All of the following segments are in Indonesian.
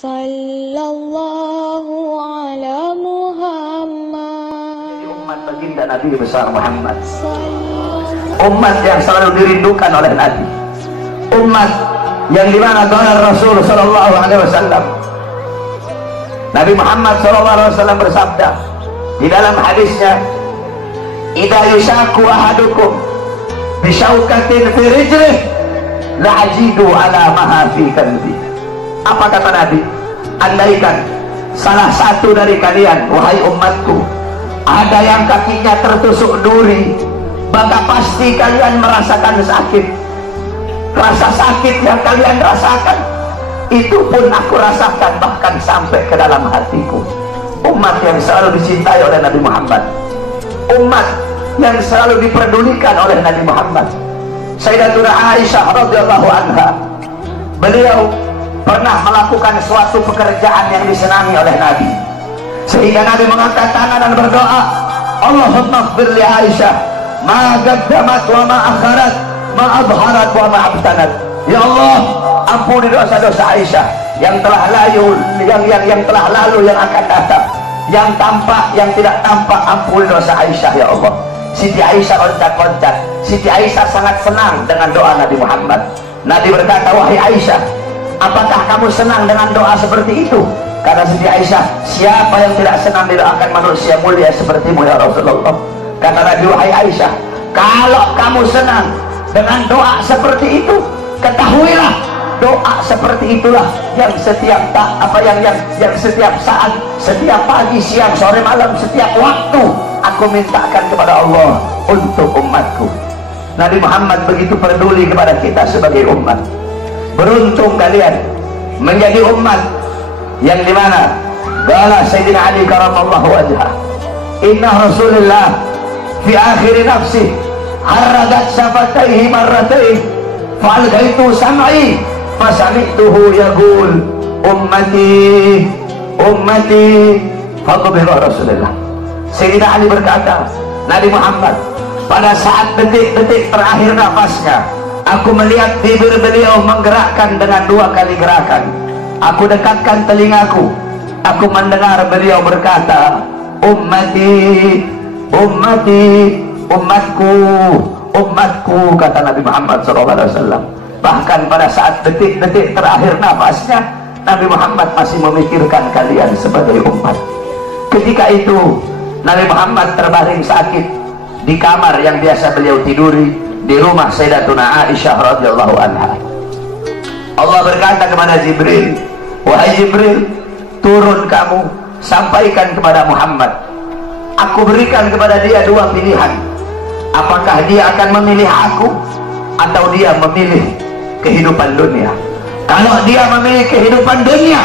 Sallallahu ala Muhammad. Umat baginda Nabi besar Muhammad, umat yang selalu dirindukan oleh Nabi, umat yang dimana qala Rasul sallallahu alaihi wasallam, Nabi Muhammad sallallahu alaihi wasallam bersabda di dalam hadisnya, idza yushaku ahadukum bisyaukatin fi rijlih la ajidu ala maha fi qalbi. Apa kata Nabi? Andaikan salah satu dari kalian, wahai umatku, ada yang kakinya tertusuk duri, maka pasti kalian merasakan sakit. Rasa sakit yang kalian rasakan itu pun aku rasakan, bahkan sampai ke dalam hatiku. Umat yang selalu dicintai oleh Nabi Muhammad, umat yang selalu diperdulikan oleh Nabi Muhammad. Sayyidatuna Aisyah radhiyallahu anha, beliau pernah melakukan suatu pekerjaan yang disenangi oleh Nabi, sehingga Nabi mengangkat tangan dan berdoa, Allahumma ighfir li Aisyah ma qaddamat wa ma akharat ma adharat wa ma abtanat. Ya Allah, ampuni dosa-dosa Aisyah yang telah lalu, yang telah lalu, yang akan datang, yang tampak, yang tidak tampak. Ampuni dosa Aisyah ya Allah. Siti Aisyah loncat-loncat. Siti Aisyah sangat senang dengan doa Nabi Muhammad. Nabi berkata, wahai Aisyah, apakah kamu senang dengan doa seperti itu? Karena Siti Aisyah, siapa yang tidak senang didoakan manusia mulia sepertimu ya Rasulullah. Kata Nabi, wahai Aisyah, kalau kamu senang dengan doa seperti itu, ketahuilah doa seperti itulah yang setiap yang setiap saat, setiap pagi, siang, sore, malam, setiap waktu aku mintakan kepada Allah untuk umatku. Nabi Muhammad begitu peduli kepada kita sebagai umat. Beruntung kalian menjadi umat yang dimana qala Sayyidina Ali karamallahu wajhah, inna Rasulullah fi akhir nafsi haradat syafataihi marratain fa'algaitu sam'i fasami'tuhu yaqul ummati ummati faqbila Rasulullah. Sayyidina Ali berkata, Nabi Muhammad pada saat detik-detik terakhir nafasnya, aku melihat bibir beliau menggerakkan dengan 2 kali gerakan. Aku dekatkan telingaku, aku mendengar beliau berkata, ummati ummati, umatku umatku, kata Nabi Muhammad SAW. Bahkan pada saat detik-detik terakhir nafasnya, Nabi Muhammad masih memikirkan kalian sebagai umat. Ketika itu Nabi Muhammad terbaring sakit di kamar yang biasa beliau tiduri di rumah Sayyidatuna Aisyah radhiyallahu anha. Allah berkata kepada Jibril, wahai Jibril, turun kamu sampaikan kepada Muhammad, aku berikan kepada dia 2 pilihan. Apakah dia akan memilih aku atau dia memilih kehidupan dunia? Kalau dia memilih kehidupan dunia,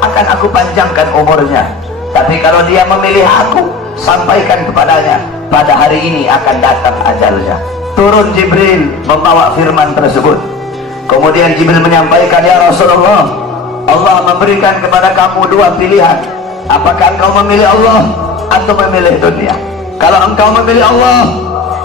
akan aku panjangkan umurnya. Tapi kalau dia memilih aku, sampaikan kepadanya, pada hari ini akan datang ajalnya. Turun Jibril membawa firman tersebut. Kemudian Jibril menyampaikan, ya Rasulullah, Allah memberikan kepada kamu 2 pilihan. Apakah engkau memilih Allah atau memilih dunia? Kalau engkau memilih Allah,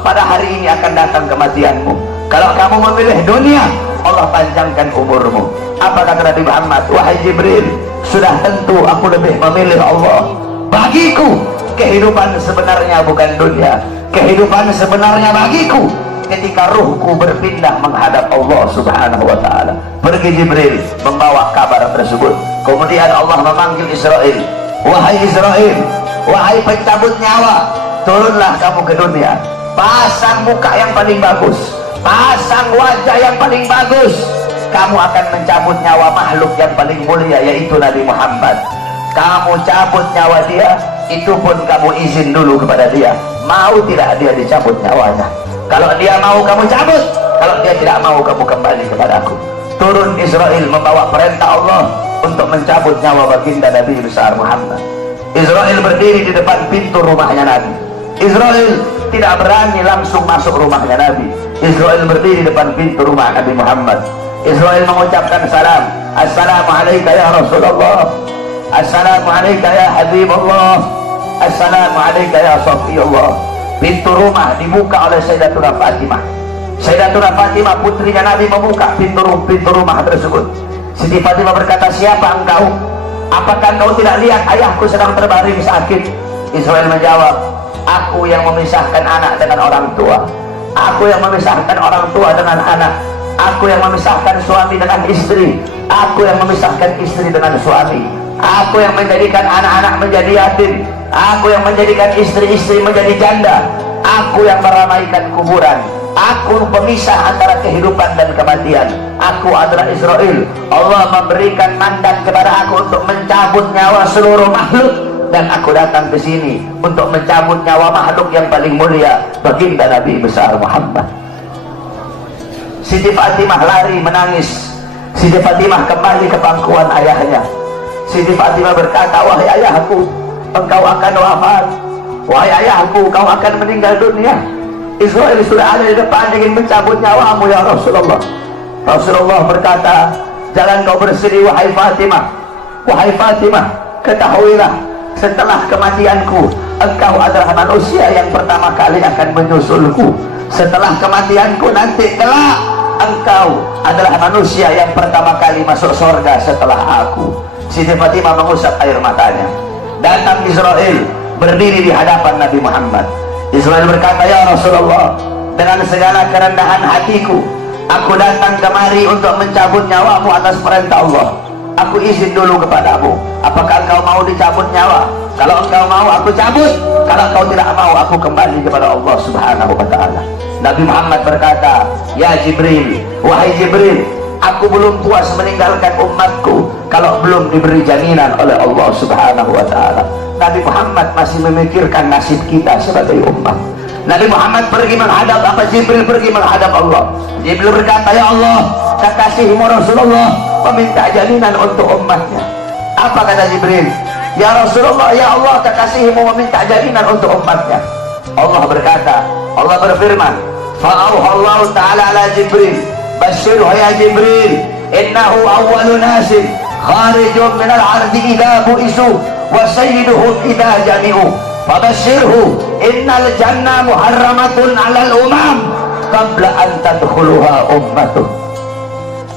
pada hari ini akan datang kematianmu. Kalau kamu memilih dunia, Allah panjangkan umurmu. Apa kata Nabi Muhammad? Wahai Jibril, sudah tentu aku lebih memilih Allah. Bagiku kehidupan sebenarnya bukan dunia. Kehidupan sebenarnya bagiku ketika ruhku berpindah menghadap Allah subhanahu wa ta'ala. Pergi Jibril membawa kabar tersebut. Kemudian Allah memanggil Israel, wahai Israel, wahai pencabut nyawa, turunlah kamu ke dunia. Pasang muka yang paling bagus, pasang wajah yang paling bagus. Kamu akan mencabut nyawa makhluk yang paling mulia, yaitu Nabi Muhammad. Kamu cabut nyawa dia, itu pun kamu izin dulu kepada dia, mau tidak dia dicabut nyawanya. Kalau dia mau kamu cabut, kalau dia tidak mau kamu kembali kepada aku. Turun Israel membawa perintah Allah untuk mencabut nyawa baginda Nabi besar Muhammad. Israel berdiri di depan pintu rumahnya Nabi. Israel tidak berani langsung masuk rumahnya Nabi. Israel berdiri di depan pintu rumah Nabi Muhammad. Israel mengucapkan salam, Assalamualaikum ya Rasulullah, Assalamualaikum ya Habibullah, Assalamualaikum ya Safiyullah. Pintu rumah dibuka oleh Sayyidatuna Fatimah. Sayyidatuna Fatimah putrinya Nabi membuka pintu rumah tersebut. Siti Fatimah berkata, siapa engkau? Apakah engkau tidak lihat ayahku sedang terbaring sakit? Israel menjawab, aku yang memisahkan anak dengan orang tua, aku yang memisahkan orang tua dengan anak, aku yang memisahkan suami dengan istri, aku yang memisahkan istri dengan suami, aku yang menjadikan anak-anak menjadi yatim, aku yang menjadikan istri-istri menjadi janda, aku yang meramaikan kuburan, aku pemisah antara kehidupan dan kematian. Aku adalah Israel. Allah memberikan mandat kepada aku untuk mencabut nyawa seluruh makhluk, dan aku datang ke sini untuk mencabut nyawa makhluk yang paling mulia, baginda Nabi besar Muhammad. Siti Fatimah lari menangis. Siti Fatimah kembali ke pangkuan ayahnya. Siti Fatimah berkata, wahai ayahku, engkau akan wafat. Wahai ayahku, kau akan meninggal dunia. Israel sudah ada di depan ingin mencabut nyawamu ya Rasulullah. Rasulullah berkata, jangan kau bersedih wahai Fatimah. Wahai Fatimah, ketahuilah, setelah kematianku, engkau adalah manusia yang pertama kali akan menyusulku. Setelah kematianku nanti kelak, engkau adalah manusia yang pertama kali masuk surga setelah aku. Siti Fatimah mengusap air matanya. Datang Israel, berdiri di hadapan Nabi Muhammad. Israel berkata, ya Rasulullah, dengan segala kerendahan hatiku, aku datang kemari untuk mencabut nyawamu atas perintah Allah. Aku izin dulu kepadamu, apakah engkau mau dicabut nyawa? Kalau engkau mau, aku cabut. Kalau engkau tidak mau, aku kembali kepada Allah Subhanahu wa ta'ala. Nabi Muhammad berkata, ya Jibril, wahai Jibril, aku belum puas meninggalkan umatku kalau belum diberi jaminan oleh Allah Subhanahu wa ta'ala. Nabi Muhammad masih memikirkan nasib kita sebagai umat. Nabi Muhammad pergi menghadap Jibril pergi menghadap Allah. Jibril berkata, ya Allah, kekasihmu Rasulullah meminta jaminan untuk umatnya. Apa kata Jibril? Ya Rasulullah, ya Allah, kekasihmu meminta jaminan untuk umatnya. Allah berkata, Allah berfirman, fa'auhallahu ta'ala ala Jibril, basyirhu ya Jibril, innahu awwalu nasin kharijun minal ardi idha bu'isu wa sayyiduhum idha jami'u fabashirhu innal jannah muharramatun 'alal umam qabla an tadkhuluha ummatuh.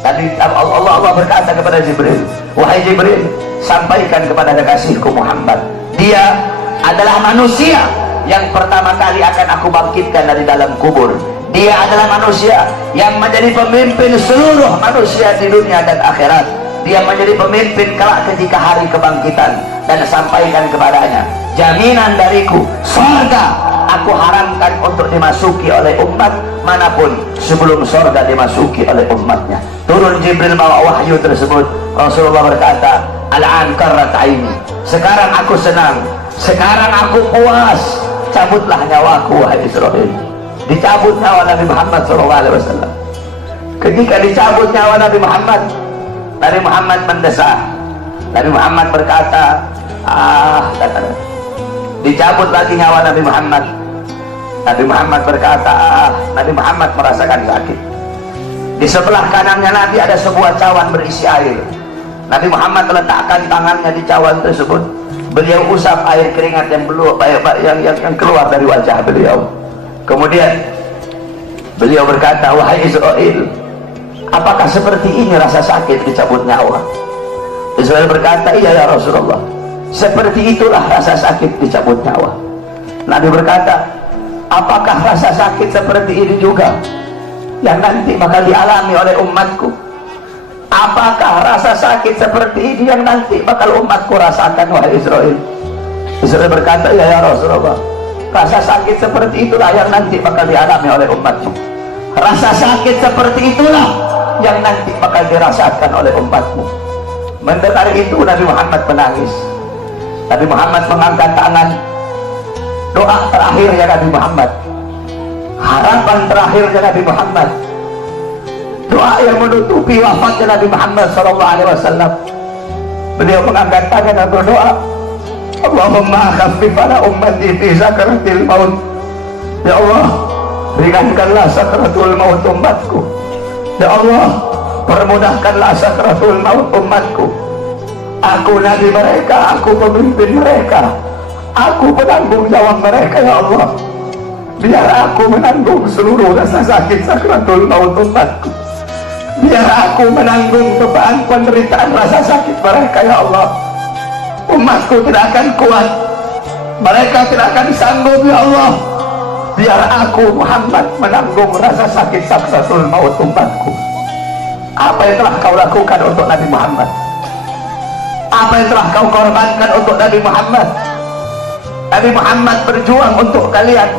Tadi Allah berkata kepada Jibril, wahai Jibril, sampaikan kepada kekasihku Muhammad, dia adalah manusia yang pertama kali akan aku bangkitkan dari dalam kubur. Dia adalah manusia yang menjadi pemimpin seluruh manusia di dunia dan akhirat. Dia menjadi pemimpin kelak ketika hari kebangkitan. Dan sampaikan kepadanya, jaminan dariku, surga aku haramkan untuk dimasuki oleh umat manapun sebelum surga dimasuki oleh umatnya. Turun Jibril bawa wahyu tersebut. Rasulullah berkata, al-an qarrat aini, sekarang aku senang, sekarang aku puas, cabutlah nyawaku wahai Israel. Dicabut nyawa Nabi Muhammad SAW. Ketika dicabut nyawa Nabi Muhammad mendesak. Nabi Muhammad berkata, dicabut lagi nyawa Nabi Muhammad. Nabi Muhammad berkata, Nabi Muhammad merasakan sakit. Di sebelah kanannya Nabi ada sebuah cawan berisi air. Nabi Muhammad letakkan tangannya di cawan tersebut. Beliau usap air keringat yang keluar dari wajah beliau. Kemudian beliau berkata, wahai Israel, apakah seperti ini rasa sakit dicabut nyawa? Israel berkata, iya ya Rasulullah, seperti itulah rasa sakit dicabut nyawa. Nabi berkata, apakah rasa sakit seperti ini juga yang nanti bakal dialami oleh umatku? Apakah rasa sakit seperti ini yang nanti bakal umatku rasakan wahai Israel? Israel berkata, iya ya Rasulullah, rasa sakit seperti itulah yang nanti bakal dialami oleh umatmu. Rasa sakit seperti itulah yang nanti bakal dirasakan oleh umatmu. Mendengar itu Nabi Muhammad menangis. Nabi Muhammad mengangkat tangan. Doa terakhirnya Nabi Muhammad, harapan terakhirnya Nabi Muhammad, doa yang menutupi wafatnya Nabi Muhammad SAW. Beliau mengangkat tangan dan berdoa, Allahumma khaffif ala ummati fi sakaratil maut. Ya Allah, ringankanlah sakaratul maut umatku. Ya Allah, permudahkanlah sakaratul maut umatku. Aku nabi mereka, aku pemimpin mereka, aku penanggung jawab mereka ya Allah. Biar aku menanggung seluruh rasa sakit sakaratul maut umatku. biar aku menanggung beban penderitaan rasa sakit mereka ya Allah. Umatku tidak akan kuat, mereka tidak akan sanggup ya Allah, biar aku Muhammad menanggung rasa sakit sakratul maut umatku. Apa yang telah kau lakukan untuk Nabi Muhammad? Apa yang telah kau korbankan untuk Nabi Muhammad? Nabi Muhammad berjuang untuk kalian.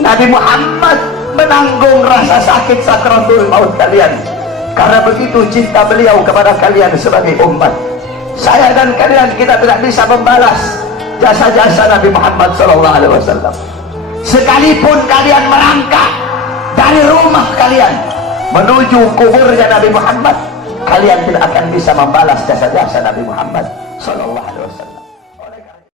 Nabi Muhammad menanggung rasa sakit sakratul maut kalian, karena begitu cinta beliau kepada kalian sebagai umat. Saya dan kalian, kita tidak bisa membalas jasa-jasa Nabi Muhammad SAW. Sekalipun kalian merangkak dari rumah kalian menuju kuburnya Nabi Muhammad, kalian tidak akan bisa membalas jasa-jasa Nabi Muhammad SAW.